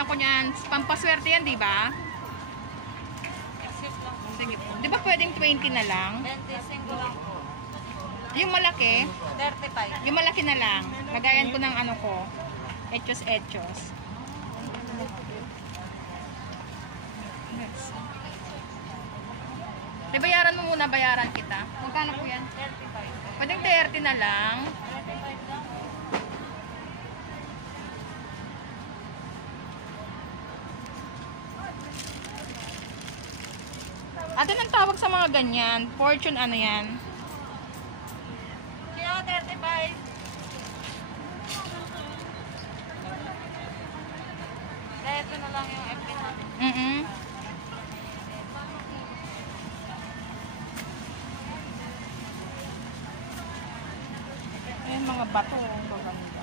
ako niyan. Pampaswerte yan, di ba? Sige po. Di ba pwedeng 20 na lang? 25 lang po. Yung malaki? 35. Yung malaki na lang. Lagayan ko ng ano ko. Echos. Yes. Di bayaran mo muna, bayaran kita. Magkano po yan? 35. Pwedeng 30 na lang. 35 lang. Ate, nang tawag sa mga ganyan? Fortune ano yan? Kaya 35. Kaya ito na lang yung FB natin. Ayan, mga bato. Maganda.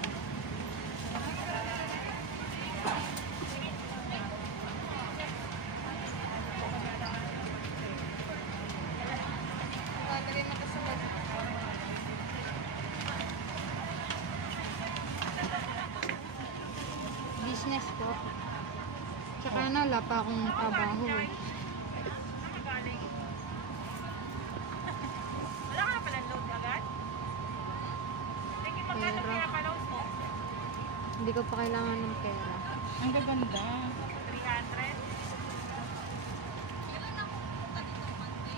Business po. Tsaka wala pa akong trabaho eh. Wala ka na pala load agad? Sige, magkano Pera. kaya pa-load mo? Hindi ko pa kailangan ng pera. Ang gaganda. 300?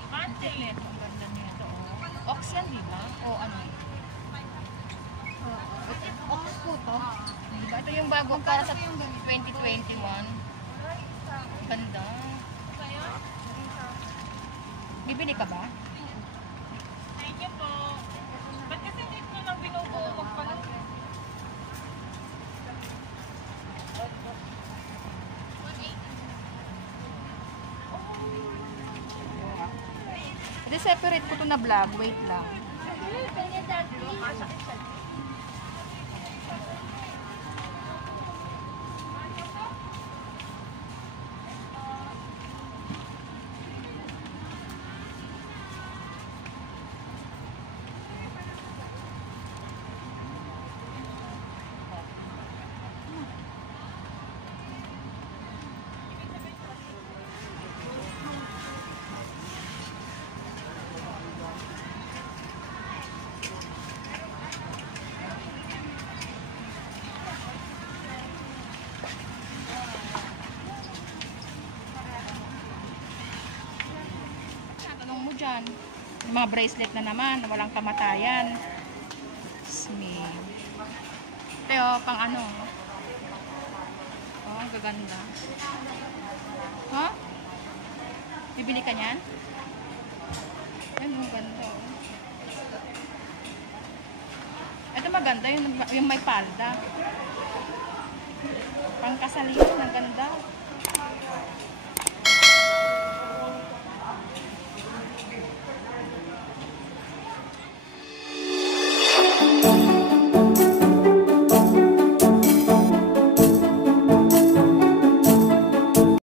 Ang nito. Ang ganda nito. Oh. Ox yan, di ba? O ano? Ox po to. Diba? Ito yung bago para sa 2021. Ganda. Bibili ka ba? Thank you po. Ba't kasi hindi nyo lang binubuo magpaload? Ito separate ko to na vlog. Wait lang. Tanong mo dyan. Yung mga bracelet na naman, walang kamatayan. Smee. Ito yung pang ano. Oh, ang gaganda. Ha? Huh? Bibili ka niyan? Ay, ang ganda. Oh. Ito maganda, yung may palda. Pangkasalihan, ang ganda.